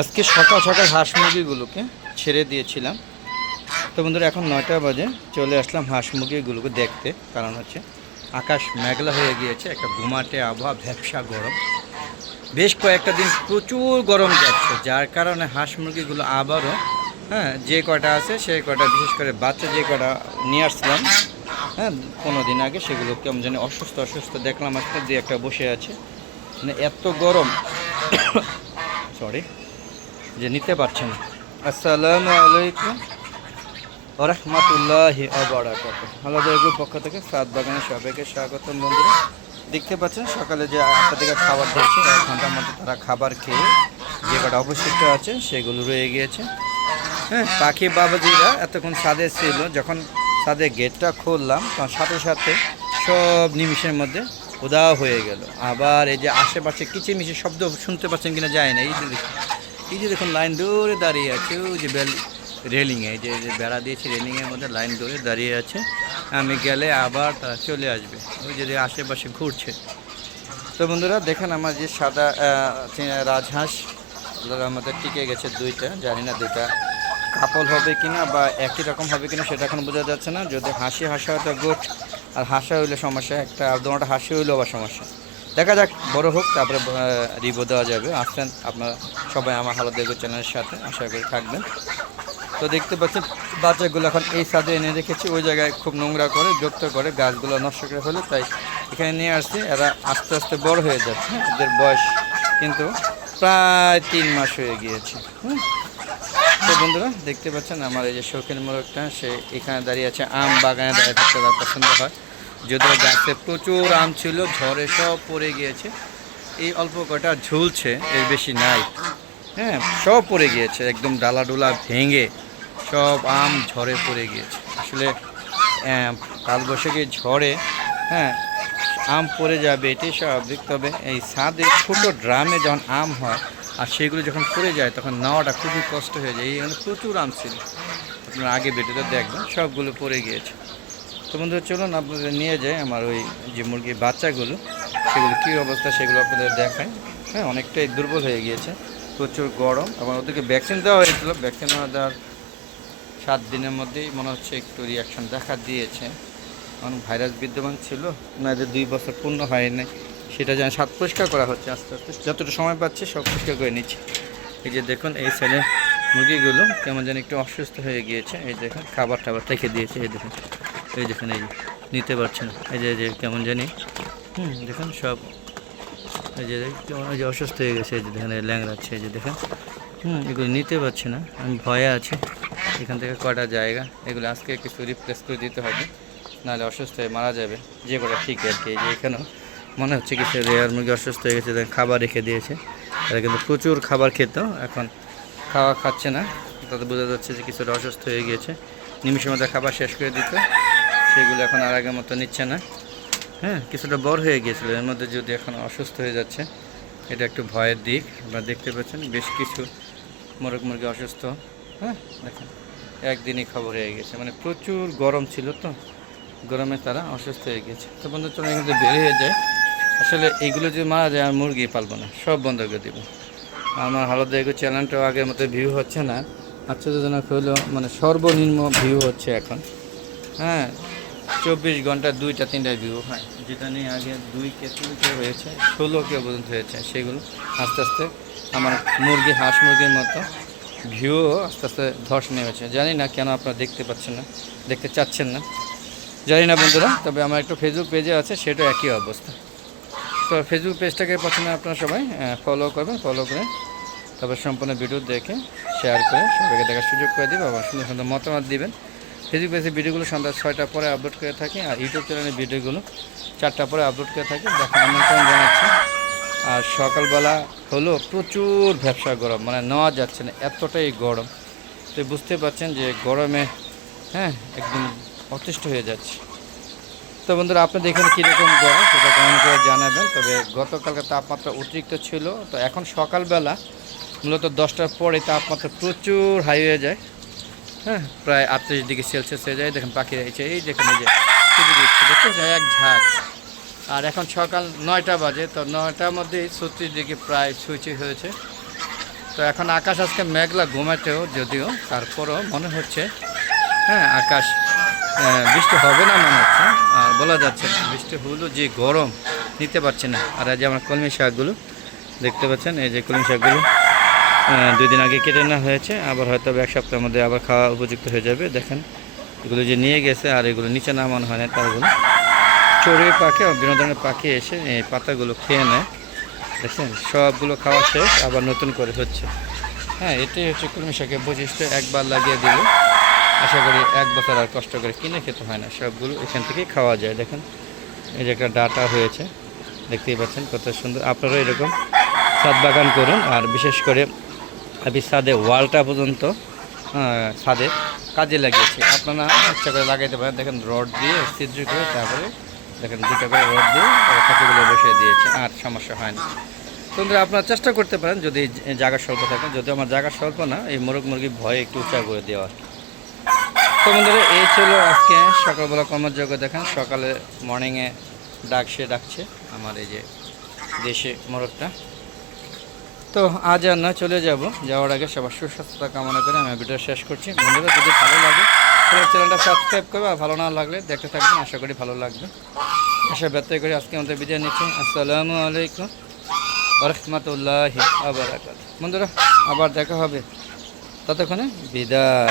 আজকে সকাল সকাল হাঁস মুরগিগুলোকে ছেড়ে দিয়েছিলাম। তো বন্ধুরা এখন 9টা বাজে, চলে আসলাম হাঁস মুরগিগুলোকে দেখতে। কারণ হচ্ছে আকাশ মেঘলা হয়ে গিয়েছে, একটা গুমাটে আবহাওয়া, ভ্যাপসা গরম। বেশ কয়েকটা দিন প্রচুর গরম যাচ্ছে, যার কারণে হাঁস মুরগিগুলো আবারও যে কটা আছে সেই কটা, বিশেষ করে বাচ্চা যে কটা নিয়ে আসছিলাম 15 দিন আগে, সেগুলো কেমন জানি অসুস্থ অসুস্থ দেখলাম। আজকে দিয়ে একটা বসে আছে, মানে এত গরম সরি যে নিতে পারছে না। আসসালামু আলাইকুম ওয়া রাহমাতুল্লাহি ওয়া বারাকাতুহু। আলাদা গ্রুপ পক্ষ থেকে সাত বাগানে সবাইকে স্বাগতম। বন্ধুরা দেখতে পাচ্ছেন সকালে যে 8টা থেকে খাবার দিয়েছে, 1 ঘন্টার মধ্যে তারা খাবার খেয়ে যে কটা অবশিষ্ট আছে সেগুলো রয়ে গিয়েছে। পাখি বাবাজিরা এতক্ষণ ছাদে ছিল, যখন ছাদের গেটটা খুললাম তখন সাথে সাথে সব নিমিষের মধ্যে উদাও হয়ে গেল। আবার এই যে আশেপাশে কিচিরমিচির শব্দ শুনতে পাচ্ছেন কিনা যায় না, এই যে দেখুন লাইন ধরে দাঁড়িয়ে আছে, ওই যে রেলিংয়ে, এই যে বেড়া দিয়েছে রেলিংয়ের মধ্যে লাইন ধরে দাঁড়িয়ে আছে। আমি গেলে আবার তারা চলে আসবে, ওই যে আশেপাশে ঘুরছে। তো বন্ধুরা দেখেন আমার যে সাদা রাজহাঁস আমাদের টিকে গেছে 2টা, জানি না 2টা কাপল হবে কিনা বা একই রকম হবে কিনা সেটা এখন বোঝা যাচ্ছে না। যদি হাসা হয়তো গুড, আর হাসা হইলে সমস্যা একটা, আর দুটো হাসি হইলেও আবার সমস্যা। দেখা যাক, বড় হোক, তারপরে রিভিউ দেওয়া যাবে। আসছেন আপনারা সবাই আমার হালো দেখো চ্যানেলের সাথে, আশা করি থাকবেন। তো দেখতে পাচ্ছেন বাচ্চাগুলো এখন এই ছাদে এনে রেখেছি, ওই জায়গায় খুব নোংরা করে বিরক্ত করে, গাছগুলো নষ্ট করে ফেলে, তাই এখানে নিয়ে আসছি। এরা আস্তে আস্তে বড় হয়ে যাচ্ছে, এদের বয়স কিন্তু প্রায় 3 মাস হয়ে গিয়েছে। তো বন্ধুরা দেখতে পাচ্ছেন আমার এই যে শৌখিন মোরগটা, সে এখানে দাঁড়িয়ে আছে। আম বাগানে দাঁড়িয়ে থাকতে তার পছন্দ হয়, যদিও গাছে প্রচুর আম ছিল, ঝড়ে সব পড়ে গিয়েছে। এই অল্প কটা ঝুলছে, এর বেশি নাই। সব পড়ে গিয়েছে, একদম ডালাডোলা ভেঙে সব আম ঝড়ে পড়ে গিয়েছে। আসলে কালবৈশাখী ঝড়ে আম পড়ে যাবে এটাই স্বাভাবিক। তবে এই ছাদে ছোটো ড্রামে যখন আম হয় আর সেগুলো যখন পড়ে যায় তখন নেওয়াটা খুবই কষ্ট হয়ে যায়। এইখানে প্রচুর আম ছিল, আপনারা আগে ভিডিওতে দেখবেন, সবগুলো পড়ে গিয়েছে। তো বন্ধুরা চলুন আপনাদের নিয়ে যায় আমার ওই যে মুরগির বাচ্চাগুলো, সেগুলো কী অবস্থা সেগুলো আপনাদের দেখায়। অনেকটাই দুর্বল হয়ে গিয়েছে, প্রচুর গরম, এবং ওদেরকে ভ্যাকসিন দেওয়া হয়েছিল। ভ্যাকসিন দেওয়ার 7 দিনের মধ্যেই মনে হচ্ছে একটু রিয়াকশান দেখা দিয়েছে, কারণ ভাইরাস বিদ্যমান ছিল না, এদের 2 বছর পূর্ণ হয়নি, সেটা যেন সাত পরিষ্কার করা হচ্ছে আস্তে আস্তে, যতটা সময় পাচ্ছে সব পরিষ্কার করে নিচ্ছে। এই যে দেখুন এই সাইডে মুরগিগুলো কেমন যেন একটু অসুস্থ হয়ে গিয়েছে। এই দেখুন খাবার টাবার রেখে দিয়েছে, এই দেখুন, এই দেখুন, এই যে নিতে পারছে না, এই যে কেমন জানি দেখুন সব, এই যে কেমন, এই যে অসুস্থ হয়ে গেছে, এই যে দেখেন ল্যাংড়াচ্ছে, এই যে দেখেন এগুলো নিতে পারছে না। আমি ভয়ে আছি, এখান থেকে কটা জায়গা এগুলো আজকে কিছু রিপ্লেস করে দিতে হবে, নাহলে অসুস্থ হয়ে মারা যাবে। যে কটা ঠিক আর কি, যে এখানেও মনে হচ্ছে কিছু রেয়ার মুরগি অসুস্থ হয়ে গেছে, খাবার রেখে দিয়েছে। তারা কিন্তু প্রচুর খাবার খেত, এখন খাওয়া খাচ্ছে না, তাতে বোঝা যাচ্ছে যে কিছুটা অসুস্থ হয়ে গিয়েছে। নিমিষের মধ্যে খাবার শেষ করে দিত, সেগুলো এখন আর আগের মতো নিচ্ছে না। কিছুটা বড় হয়ে গিয়েছিল, এর মধ্যে যদি এখন অসুস্থ হয়ে যাচ্ছে, এটা একটু ভয়ের দিক। আপনারা দেখতে পাচ্ছেন বেশ কিছু মোরগ মুরগি অসুস্থ। দেখেন একদিনই খবর হয়ে গেছে, মানে প্রচুর গরম ছিল, তো গরমে তারা অসুস্থ হয়ে গেছে। তো বন্ধু চলে এখান থেকে বের হয়ে যায়। আসলে এইগুলো যদি মারা যায় আর মুরগি পালবো না, সব বন্ধ করে দেবো। আমার হালত দেখো চ্যানেলটাও আগের মতো ভিউ হচ্ছে না, আশ্চর্যজনক হলেও মানে সর্বনিম্ন ভিউ হচ্ছে এখন। 24 ঘন্টা 2টা 3টা ভিউ হয়, যেটা নিয়ে আগে 2কে 3কে হয়েছে, 16কে পর্যন্ত হয়েছে। সেগুলো আস্তে আস্তে আমার মুরগি হাঁস মুরগির মতো ভিউও আস্তে আস্তে ধস নেমেছে। জানি না কেন আপনারা দেখতে পাচ্ছেন না, দেখতে চাচ্ছেন না, জানি না বন্ধুরা। তবে আমার একটু ফেসবুক পেজে আছে, সেটা একই অবস্থা। তো ফেসবুক পেজটাকে প্রথমে আপনারা সবাই ফলো করবেন, ফলো করে তারপর সম্পূর্ণ ভিডিও দেখে শেয়ার করে সবাইকে দেখার সুযোগ করে দেবেন, আবার সুন্দর সুন্দর মতামত দিবেন। ফেসবুক পেজে ভিডিওগুলো সন্ধ্যা 6টার পরে আপলোড করে থাকি, আর ইউটিউব চ্যানেলের ভিডিওগুলো 4টার পরে আপলোড করে থাকি। দেখা আমন্ত্রণ জানাচ্ছি। আর সকালবেলা হলো প্রচুর ভ্যাপসা গরম, মানে নেওয়া যাচ্ছে না, এতটাই গরম। তো বুঝতে পারছেন যে গরমে একদম অতিষ্ঠ হয়ে যাচ্ছে। তো বন্ধুরা আপনাদের এখানে কীরকম গরম সেটা কমেন্ট করে জানাবেন। তবে গতকালকে তাপমাত্রা অতিরিক্ত ছিল, তো এখন সকালবেলা মূলত 10টার পরে তাপমাত্রা প্রচুর হাই হয়ে যায়। প্রায় 38 ডিগ্রি সেলসিয়াস হয়ে যায়। দেখেন পাখি রয়েছে, এই দেখেন, এই যে টিভি দিচ্ছে, দেখতে এক ঝাঁক। আর এখন সকাল 9টা বাজে, তো 9টার মধ্যেই 36 ডিগ্রি প্রায় ছুঁই হয়েছে। তো এখন আকাশ আজকে মেঘলা ঘুমাটেও যদিও, তারপরও মনে হচ্ছে হ্যাঁ আকাশ বৃষ্টি হবে না মনে হচ্ছে। আর বলা যাচ্ছে না, বৃষ্টি হলেও যে গরম নিতে পারছে না। আর এই যে আমার কলমি শাকগুলো দেখতে পাচ্ছেন, এই যে কলমি শাকগুলো 2 দিন আগে কেটে নেওয়া হয়েছে, আবার হয়তো এক সপ্তাহের মধ্যে আবার খাওয়া উপযুক্ত হয়ে যাবে। দেখেন এগুলো যে নিয়ে গেছে, আর এগুলো নিচে নামানো হয় না, তারগুলো চড়ুই পাখি আর বিনোদনের পাখি এসে এই পাতাগুলো খেয়ে নেয়। দেখছেন সবগুলো খাওয়া শেষ, আবার নতুন করে হচ্ছে। হ্যাঁ, এটাই হচ্ছে কলমি শাকের বৈশিষ্ট্য। একবার লাগিয়ে দিলে আশা করি 1 বছর আর কষ্ট করে কিনে খেতে হয় না, সবগুলো এখান থেকেই খাওয়া যায়। দেখেন এই যে একটা ডাটা হয়েছে, দেখতেই পাচ্ছেন কত সুন্দর। আপনারাও এরকম ছাদ বাগান করুন, আর বিশেষ করে আমি ছাদে ওয়ালটা পর্যন্ত ছাদে কাজে লাগিয়েছি, আপনারা ইচ্ছা করে লাগাইতে পারেন। দেখেন রড দিয়ে ছিদ্র করে, তারপরে দেখেন 2টা করে রড দিয়ে খাঁচাগুলো বসিয়ে দিয়েছে, আর সমস্যা হয় না। বন্ধুরা আপনারা চেষ্টা করতে পারেন যদি জায়গা স্বল্প থাকে। যদি আমার জায়গা স্বল্প না, এই মোরগ মুরগি ভয়ে একটু উঁচা করে দেওয়া। তো বন্ধুরা এই ছিল আজকে সকালবেলা কর্মযোগ্য। দেখেন সকালে মর্নিংয়ে ডাকছে আমার এই যে দেশে মোরগটা। তো আজ আর না, চলে যাওয়ার আগে সবার সুস্বাস্থ্যতা কামনা করে আমি ভিডিও শেষ করছি। বন্ধুরা যদি ভালো লাগে তাহলে চ্যানেলটা সাবস্ক্রাইব করবে, আর ভালো না লাগলে দেখতে থাকবেন, আশা করি ভালো লাগবে। আশা ব্যর্থ করে আজকে আমাদের বিদায় নিচ্ছি। আসসালামু আলাইকুম ওয়া রাহমাতুল্লাহি ওয়া বারাকাতুহু। বন্ধুরা আবার দেখা হবে, ততক্ষণে বিদায়।